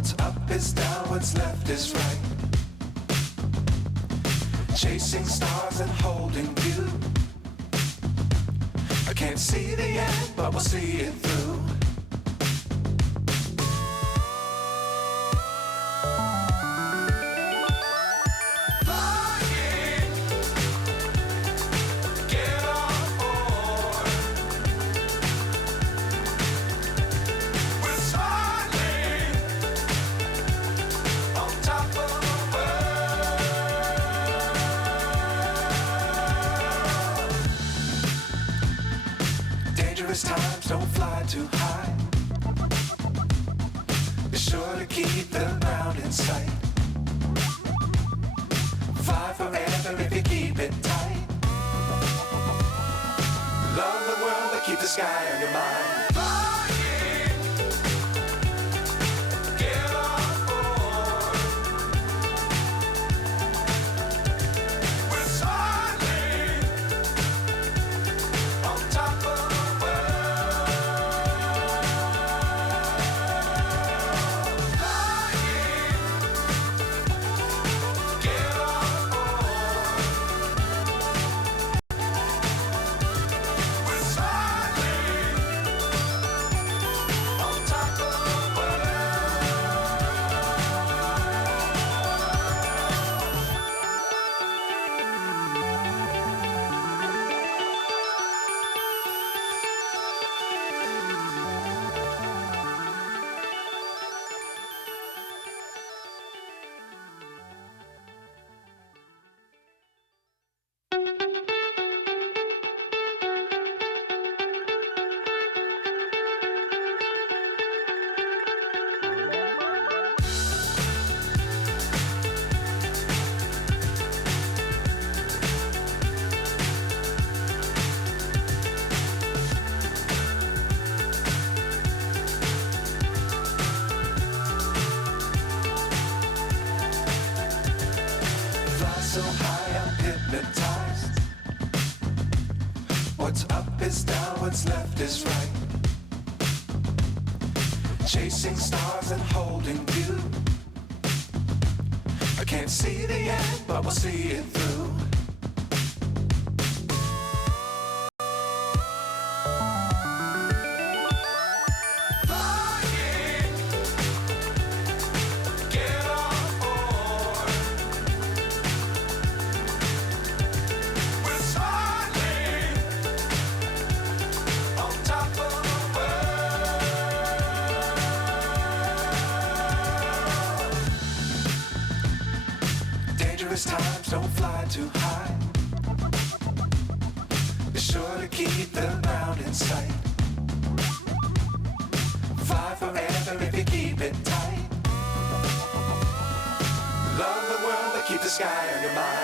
What's up is down, what's left is right. Chasing stars and holding you. I can't see the end, but we'll see it through. Times don't fly too high. Be sure to keep the ground in sight. Fly forever if you keep it tight. Love the world but keep the sky on your mind. So high I'm hypnotized. What's up is down, what's left is right. Chasing stars and holding you. I can't see the end, but we'll see it through. Times don't fly too high. Be sure to keep the ground in sight. Fly forever if you keep it tight. Love the world but keep the sky on your mind.